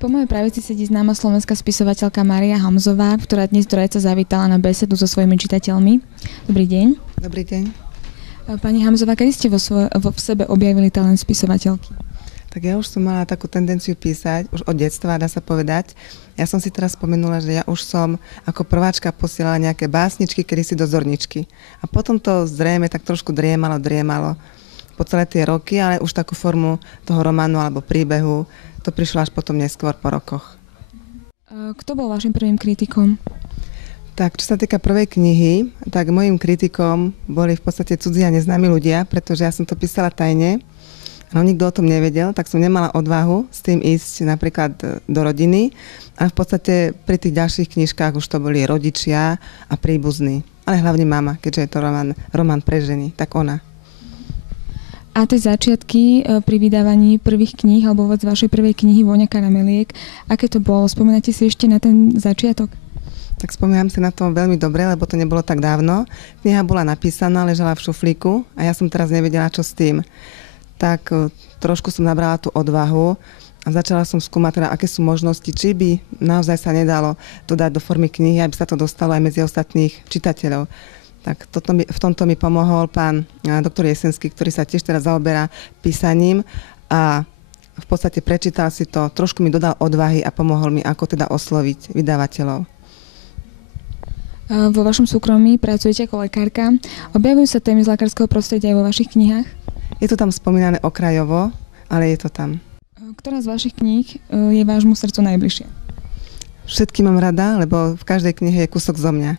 Po mojej pravici sedí známa slovenská spisovateľka Mária Hamzová, ktorá dnes do Rajca zavítala na besedu so svojimi čitateľmi. Dobrý deň. Dobrý deň. Pani Hamzová, kedy ste v sebe objavili talent spisovateľky? Tak ja už som mala takú tendenciu písať, už od detstva, dá sa povedať. Ja som si teraz spomenula, že ja už som ako prváčka posielala nejaké básničky, kedysi do zorničky. A potom to zrejme tak trošku driemalo po celé tie roky, ale už takú formu toho románu alebo príbehu, to prišlo až potom neskôr po rokoch. Kto bol vašim prvým kritikom? Tak, čo sa týka prvej knihy, tak mojim kritikom boli v podstate cudzí a neznámi ľudia, pretože ja som to písala tajne. No nikto o tom nevedel, tak som nemala odvahu s tým ísť napríklad do rodiny. A v podstate pri tých ďalších knižkách už to boli rodičia a príbuzní. Ale hlavne mama, keďže je to román pre ženy, tak ona. A tie začiatky pri vydávaní prvých kníh, alebo vôbec vašej prvej knihy Vôňa karameliek, aké to bolo? Spomínate si ešte na ten začiatok? Tak spomínam si na to veľmi dobre, lebo to nebolo tak dávno. Kniha bola napísaná, ležala v šuflíku a ja som teraz nevedela, čo s tým. Tak trošku som nabrala tú odvahu a začala som skúmať, teda, aké sú možnosti, či by naozaj sa nedalo to dať do formy knihy, aby sa to dostalo aj medzi ostatných čitateľov. Tak v tomto mi pomohol pán doktor Jesenský, ktorý sa tiež teraz zaoberá písaním a v podstate prečítal si to, trošku mi dodal odvahy a pomohol mi, ako teda osloviť vydavateľov. Vo vašom súkromí pracujete ako lekárka. Objavujú sa témy z lekárskeho prostredia aj vo vašich knihách? Je to tam spomínané okrajovo, ale je to tam. Ktorá z vašich kníh je vášmu srdcu najbližšia? Všetky mám rada, lebo v každej knihe je kúsok zo mňa.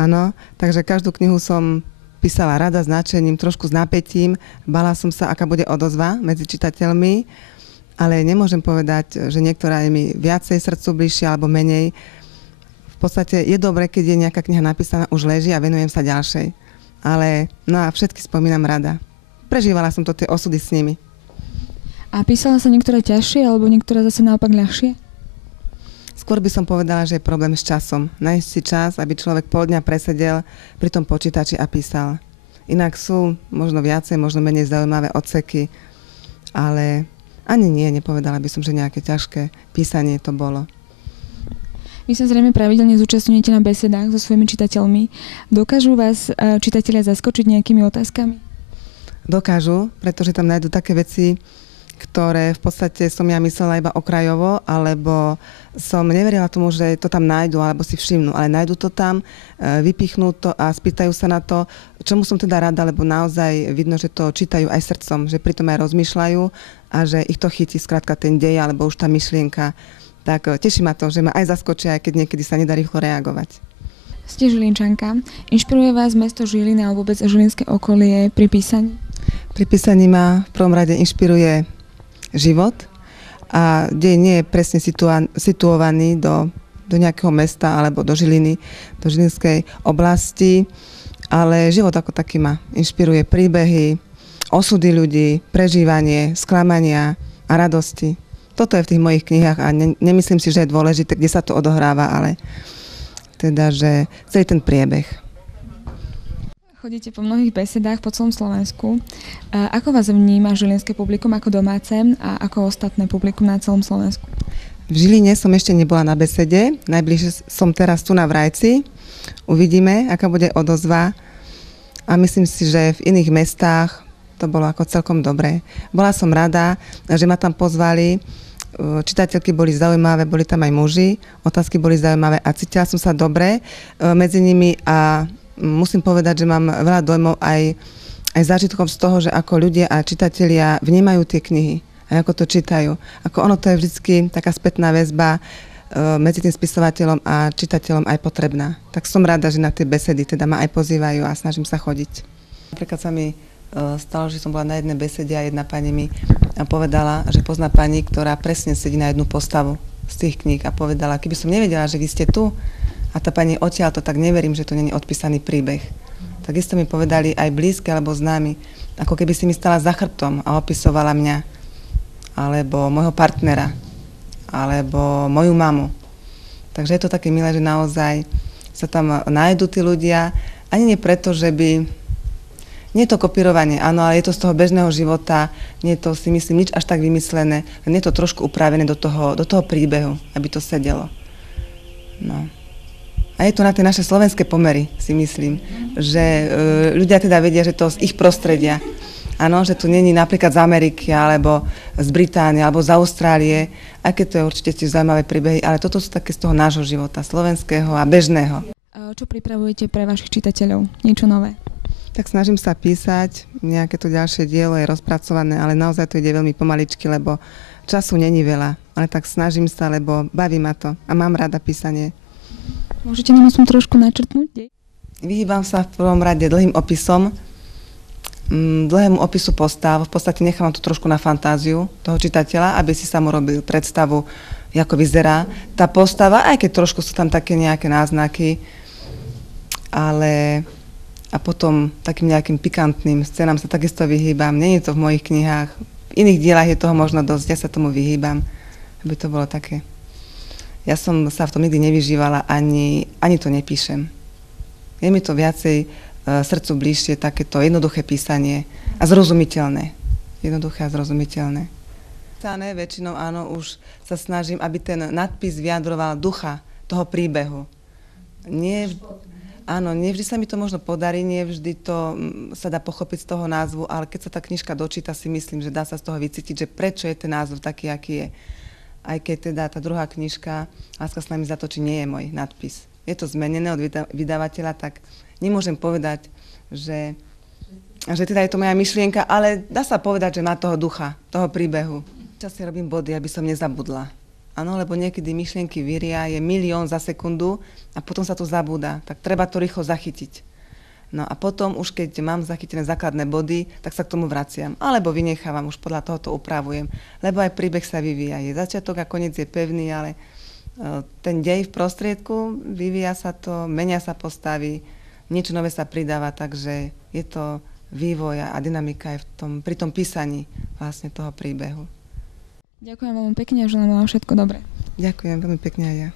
Áno, takže každú knihu som písala rada, s nadšením, trošku s napätím. Bala som sa, aká bude odozva medzi čitateľmi, ale nemôžem povedať, že niektorá je mi viacej srdcu bližšia alebo menej. V podstate je dobre, keď je nejaká kniha napísaná, už leží a venujem sa ďalšej. Ale no a všetky spomínam rada. Prežívala som to tie osudy s nimi. A písala sa niektoré ťažšie alebo niektoré zase naopak ľahšie? Skôr by som povedala, že je problém s časom. Nájsť si čas, aby človek pol dňa presedel pri tom počítači a písal. Inak sú možno viacej, možno menej zaujímavé odseky, ale ani nie, nepovedala by som, že nejaké ťažké písanie to bolo. Vy sa zrejme pravidelne zúčastňujete na besedách so svojimi čitateľmi. Dokážu vás čitatelia zaskočiť nejakými otázkami? Dokážu, pretože tam nájdú také veci, ktoré v podstate som ja myslela iba okrajovo, alebo som neverila tomu, že to tam nájdu, alebo si všimnú, ale nájdu to tam, vypichnú to a spýtajú sa na to, čomu som teda rada, lebo naozaj vidno, že to čítajú aj srdcom, že pritom aj rozmýšľajú a že ich to chytí skrátka ten dej, alebo už tá myšlienka. Tak teší ma to, že ma aj zaskočia, aj keď niekedy sa nedá rýchlo reagovať. Ste Žilinčanka. Inšpiruje vás mesto Žilina alebo vôbec žilinské okolie pri písaní? Pri písaní ma v prvom rade inšpiruje život a dej nie je presne situovaný do nejakého mesta alebo do Žiliny, do žilinskej oblasti, ale život ako taký ma inšpiruje príbehy, osudy ľudí, prežívanie, sklamania a radosti. Toto je v tých mojich knihách a nemyslím si, že je dôležité, kde sa to odohráva, ale teda, že celý ten priebeh. Chodíte po mnohých besedách po celom Slovensku. Ako vás vníma žilinské publikum ako domáce a ako ostatné publikum na celom Slovensku? V Žiline som ešte nebola na besede. Najbližšie som teraz tu na Vrajci. Uvidíme, aká bude odozva. A myslím si, že v iných mestách to bolo ako celkom dobré. Bola som rada, že ma tam pozvali. Čitateľky boli zaujímavé, boli tam aj muži. Otázky boli zaujímavé a cítila som sa dobre medzi nimi a musím povedať, že mám veľa dojmov aj zážitkom z toho, že ako ľudia a čitatelia vnímajú tie knihy a ako to čítajú. Ako ono to je vždycky taká spätná väzba medzi tým spisovateľom a čitateľom aj potrebná. Tak som rada, že na tie besedy teda ma aj pozývajú a snažím sa chodiť. Napríklad sa mi stalo, že som bola na jednej besede a jedna pani mi povedala, že pozná pani, ktorá presne sedí na jednu postavu z tých kníh a povedala, keby som nevedela, že vy ste tu, a tá pani odtiaľ to tak neverím, že to nie je odpísaný príbeh. Takisto mi povedali aj blízke alebo známi, ako keby si mi stala za chrbtom a opisovala mňa, alebo môjho partnera, alebo moju mamu. Takže je to také milé, že naozaj sa tam nájdú tí ľudia, ani nie preto, že by Nie je to kopírovanie, áno, ale je to z toho bežného života, nie je to, si myslím, nič až tak vymyslené, len je to trošku upravené do toho príbehu, aby to sedelo. No. A je to na tie naše slovenské pomery, si myslím, že ľudia teda vedia, že to z ich prostredia. Áno, že tu není napríklad z Ameriky, alebo z Británie, alebo z Austrálie, aj keď to je určite tiež zaujímavé príbehy, ale toto sú také z toho nášho života, slovenského a bežného. Čo pripravujete pre vašich čitateľov? Niečo nové? Tak snažím sa písať, nejaké to ďalšie dielo je rozpracované, ale naozaj to ide veľmi pomaličky, lebo času není veľa. Ale tak snažím sa, lebo baví ma to a mám rada písanie. Môžete nám aspoň trošku načrtnúť? Vyhýbam sa v prvom rade dlhým opisom, dlhému opisu postav. V podstate nechávam to trošku na fantáziu toho čitateľa, aby si sa mu robil predstavu, ako vyzerá tá postava, aj keď trošku sú tam také nejaké náznaky, ale a potom takým nejakým pikantným scénám sa takisto vyhýbam. Nie je to v mojich knihách. V iných dielach je toho možno dosť, ja sa tomu vyhýbam, aby to bolo také. Ja som sa v tom nikdy nevyžívala, ani to nepíšem. Je mi to viacej srdcu bližšie, takéto jednoduché písanie a zrozumiteľné. Jednoduché a zrozumiteľné. Písané väčšinou áno, už sa snažím, aby ten nadpis vyjadroval ducha toho príbehu. Áno, nevždy sa mi to možno podarí, nevždy to sa dá pochopiť z toho názvu, ale keď sa tá knižka dočíta, si myslím, že dá sa z toho vycítiť, že prečo je ten názov taký, aký je. Aj keď teda tá druhá knižka Láska s nami zatočí nie je môj nadpis. Je to zmenené od vydavateľa, tak nemôžem povedať, že teda je to moja myšlienka, ale dá sa povedať, že má toho ducha, toho príbehu. Často robím body, aby som nezabudla. Áno, lebo niekedy myšlienky vyria, je milión za sekundu a potom sa to zabúda. Tak treba to rýchlo zachytiť. No a potom už keď mám zachytené základné body, tak sa k tomu vraciam. Alebo vynechávam, už podľa toho to upravujem. Lebo aj príbeh sa vyvíja. Je začiatok a koniec je pevný, ale ten dej v prostriedku, vyvíja sa to, menia sa postavy, niečo nové sa pridáva, takže je to vývoj a dynamika aj pri tom písaní vlastne toho príbehu. Ďakujem veľmi pekne a želám vám všetko dobré. Ďakujem veľmi pekne aj ja.